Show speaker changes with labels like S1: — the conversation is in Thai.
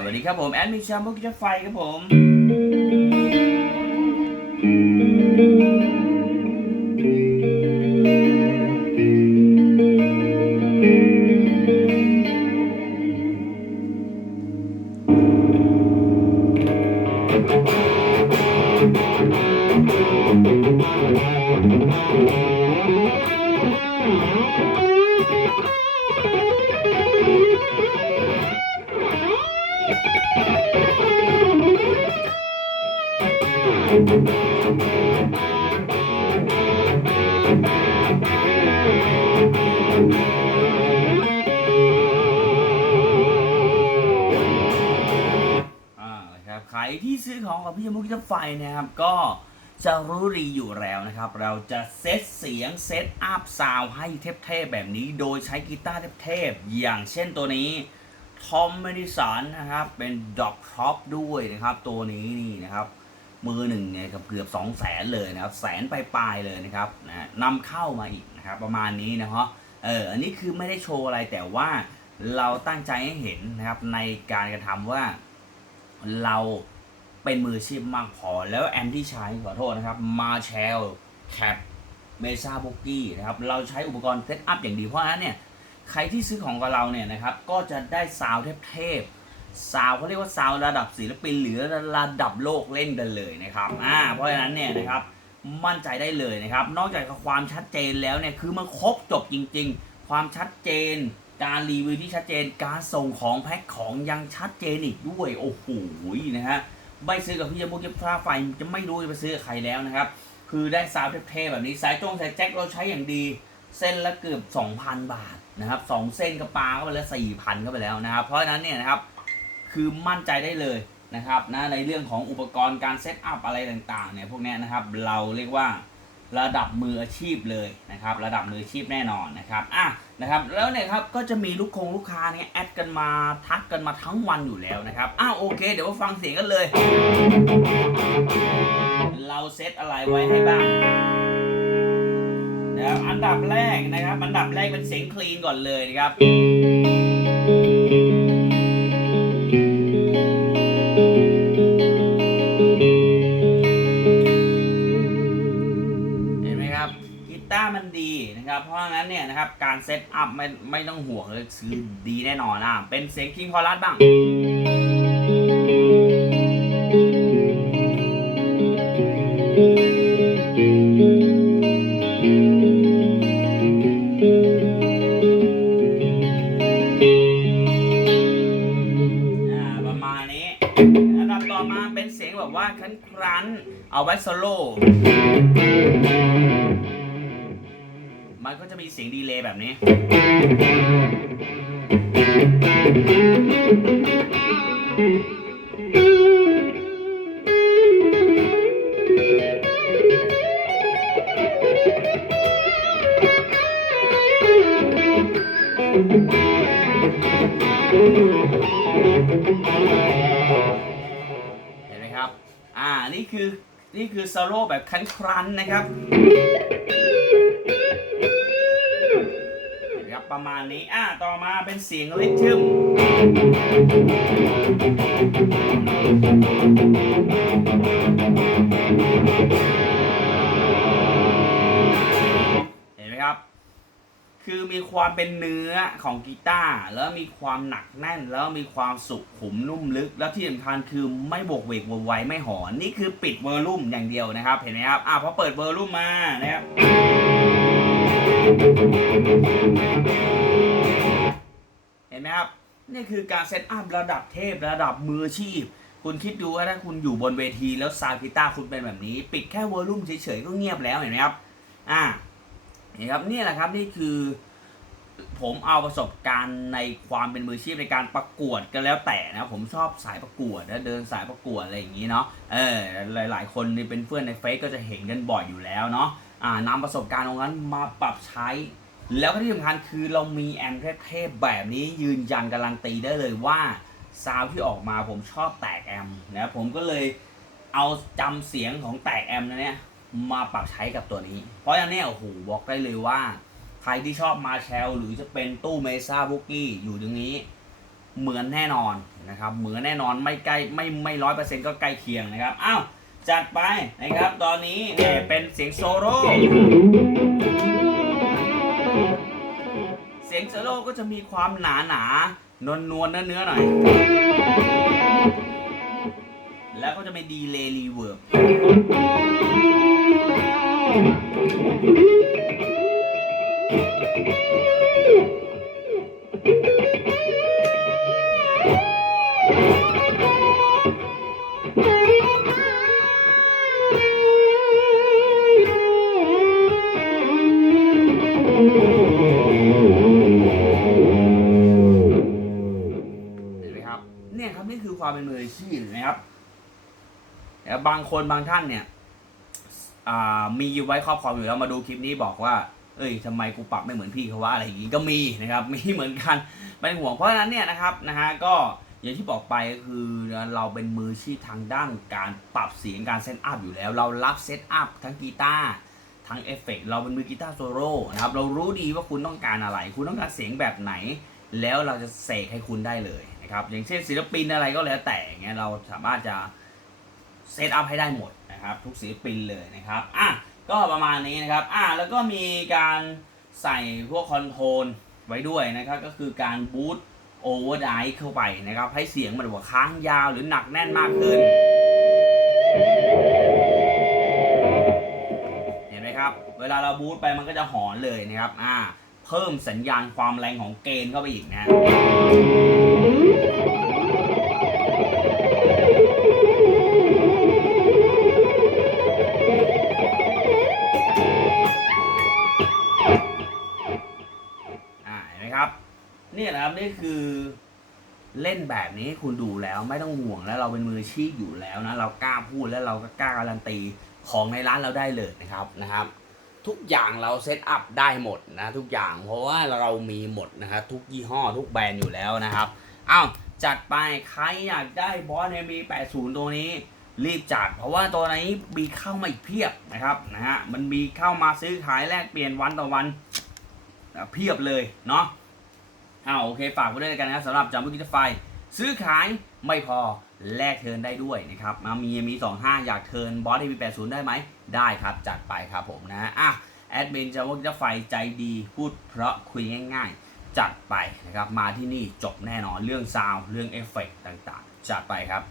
S1: สวัสดีครับผม แอดมินชามพุกจะไฟครับผม อ่านะครับใครที่ซื้อของกับพี่ชมพูกิจไฟนะครับ ก็จะรู้ดีอยู่แล้วนะครับ เราจะเซตเสียงเซตอัพซาวให้เทพๆแบบนี้ โดยใช้กีตาร์เทพๆอย่างเช่นตัวนี้ ทอมเมดิสันนะครับ เป็นดอกท็อปด้วยนะครับ ตัวนี้นี่นะครับ มือหนึ่งเนี่ยกับเกือบ2 0 0แสนเลยนะครับ แสนปลายๆเลยนะครับนะนำเข้ามาอีกนะครับ ประมาณนี้นะฮะเอออันนี้คือไม่ได้โชว์อะไรแต่ว่าเราตั้งใจให้เห็นนะครับในการกระทำว่าเราเป็นมืออาชีพมากพอแล้วแอมที่ใช้ขอโทษนะครับมาแชลแคปเมซ่าบุกี้นะครับเราใช้อุปกรณ์เซตอัพอย่างดีเพราะฉะนั้นเนี่ย ใครที่ซื้อของกับเราเนี่ยนะครับ ก็จะได้ซาวเทพซาวเขาเรียกว่าซาวระดับศิลปินหรือระดับโลกเล่นกันเลยนะครับอ่าเพราะฉะนั้นเนี่ยนะครับมั่นใจได้เลยนะครับ นอกจากความชัดเจนแล้วเนี่ยคือมันครบจบจริง ๆ ความชัดเจน การรีวิวที่ชัดเจน การส่งของแพ็คของยังชัดเจนอีกด้วยโอ้โหนะฮะไม่ซื้อกับพี่ยมบุกเก็บฟ้าไฟจะไม่รู้จะไปซื้อกับใครแล้วนะครับ คือได้ซาวเท่ๆแบบนี้สายจงสายแจ็คเราใช้อย่างดี เส้นละเกือบ2,000 บาท นะครับสองเส้นกระปาก็ไปแล้ว4,000ก็ไปแล้วนะครับ เพราะฉะนั้นเนี่ยนะครับคือมั่นใจได้เลยนะครับนะในเรื่องของอุปกรณ์การเซตอัพอะไรต่างๆเนี่ยพวกนี้นะครับเราเรียกว่าระดับมืออาชีพเลยนะครับ ระดับมืออาชีพแน่นอนนะครับอะนะครับ แล้วเนี่ยครับก็จะมีลูกคงลูกค้าเนี่ยแอดกันมาทักกันมาทั้งวันอยู่แล้วนะครับอ้าวโอเค เดี๋ยวมาฟังเสียงกันเลย เราเซตอะไรไว้ให้บ้าง นะครับอันดับแรกนะครับ อันดับแรกเป็นเสียงคลีนก่อนเลยนะครับเห็นไหมครับกีตาร์มันดีนะครับ เพราะงั้นเนี่ยนะครับ การเซตอัพไม่ไม่ต้องห่วงเลยคือดีแน่นอนนะเป็นเสียงคิงคอรัสบ้าง นครันเอาไว้โซโล่มันก็จะมีเสียงดีเลย์แบบนี้ นี่คือนี่คือโซโล่แบบคันครันนะครับครับประมาณนี้อ่าต่อมาเป็นเสียงริทึมเคือมีความเป็นเนื้อของกีตาร์แล้วมีความหนักแน่น แล้วมีความสุขุมนุ่มลึก แล้วที่สำคัญคือไม่บวกเวกโวยวไม่หอนนี่คือปิดเวอร์ลุ่มอย่างเดียวนะครับ เห็นไหมครับอะพอเปิดเวอร์ลุ่มมานะครับเห็นไหมครับ นี่คือการเซตอัพระดับเทพระดับมืออาชีพ คุณคิดดูว่าถ้าคุณอยู่บนเวทีแล้วซาวกีตาร์คุณเป็นแบบนี้ ปิดแค่เวอร์ลุ่มเฉยๆก็เงียบแล้วเห็นไหมครับอ่า นี่ครับนี่แหละครับนี่คือผมเอาประสบการณ์ในความเป็นมืออาชีพในการประกวดก็แล้วแต่นะผมชอบสายประกวดนะเดินสายประกวดอะไรอย่างนี้เนาะเออหลาย ๆ คนนี่เป็นเพื่อนในเฟซก็จะเห็นกันบ่อยอยู่แล้วเนาะอ่านำประสบการณ์ตรงนั้นมาปรับใช้ แล้วก็ที่สำคัญคือเรามีแอมเทพแบบนี้ยืนยันการันตีได้เลยว่าซาวที่ออกมาผมชอบแตกแอมนะผมก็เลยเอาจำเสียงของแตกแอมนะเนี่ย มาปรับใช้กับตัวนี้ เพราะฉะนั้นเนี่ยโอ้โหบอกได้เลยว่า ใครที่ชอบมาแชลหรือจะเป็นตู้เมซ่าบุกี้อยู่ตรงนี้ เหมือนแน่นอนนะครับ เหมือนแน่นอนไม่ใกล้ไม่ไม่ร้อยเปอร์เซ็นต์ก็ใกล้เคียงนะครับอ้าวจัดไปนะครับ ตอนนี้เนี่ยเป็นเสียงโซโล่เสียงโซโล่ก็จะมีความหนาหนานวลนวลเนื้อเนื้อๆหน่อย แล้วก็จะไปดีเลย์รีเวิร์บ แล้วบางคนบางท่านเนี่ยอ่ามีไว้ครอบครองอยู่แล้วมาดูคลิปนี้บอกว่า เอ้ยทำไมกูปรับไม่เหมือนพี่เขาว่าอะไรอย่างงี้ก็มีนะครับ มีเหมือนกันไม่ต้องห่วงเพราะฉะนั้นเนี่ยนะครับนะฮะก็อย่างที่บอกไปก็คือเราเป็นมือชีพทางด้านการปรับเสียงการเซตอัพอยู่แล้ว เรารับเซตอัพทั้งกีตาร์ทั้งเอฟเฟกต์เราเป็นมือกีตาร์โซโล่นะครับเรารู้ดีว่าคุณต้องการอะไร คุณต้องการเสียงแบบไหน แล้วเราจะเสกให้คุณได้เลยนะครับอย่างเช่นศิลปินอะไรก็แล้วแต่เงี้ยเราสามารถจะ เซตอัพให้ได้หมดนะครับ ทุกศิลปินเลยนะครับอะก็ประมาณนี้นะครับอะแล้วก็มีการใส่พวกคอนโทรลไว้ด้วยนะครับ ก็คือการบูตโอเวอร์ไดเข้าไปนะครับ ให้เสียงมันว่าค้างยาวหรือหนักแน่นมากขึ้น เห็นไหมครับ เวลาเราบูตไปมันก็จะหอนเลยนะครับอ่าเพิ่มสัญญาณความแรงของเกณฑ์เข้าไปอีกนะ ครับนี่คือเล่นแบบนี้คุณดูแล้วไม่ต้องห่วงแล้วเราเป็นมืออาชีพอยู่แล้วนะเรากล้าพูดแล้วเราก็กล้าการันตีของในร้านเราได้เลยนะครับนะครับ ทุกอย่างเราเซตอัพได้หมดนะทุกอย่างเพราะว่าเรามีหมดนะครับทุกยี่ห้อทุกแบรนด์อยู่แล้วนะครับอ้าวจัดไปใครอยากได้บอสเอ็มี80 ตัวนี้ รีบจัด เพราะว่าตัวนี้มีเข้ามาอีกเพียบนะครับนะฮะมันมีเข้ามาซื้อขายแลกเปลี่ยนวันต่อวันเพียบเลยเนาะ อ้าวโอเคฝากไว้ด้วยกันนะครับสำหรับจัมบุกิจไฟ ซื้อขายไม่พอแลกเทิร์นได้ด้วยนะครับมามีมีสองห้าอยากเทิร์นบอสที่มีแปดศูนย์ได้ไหม ได้ครับ จัดไปครับผมนะอะแอดมินจะว่าจะไฟใจดีพูดเพราะคุยง่ายๆ จัดไปนะครับ มาที่นี่จบแน่นอนเรื่องซาวเรื่องเอฟเฟกต์ต่างๆ จัดไปครับ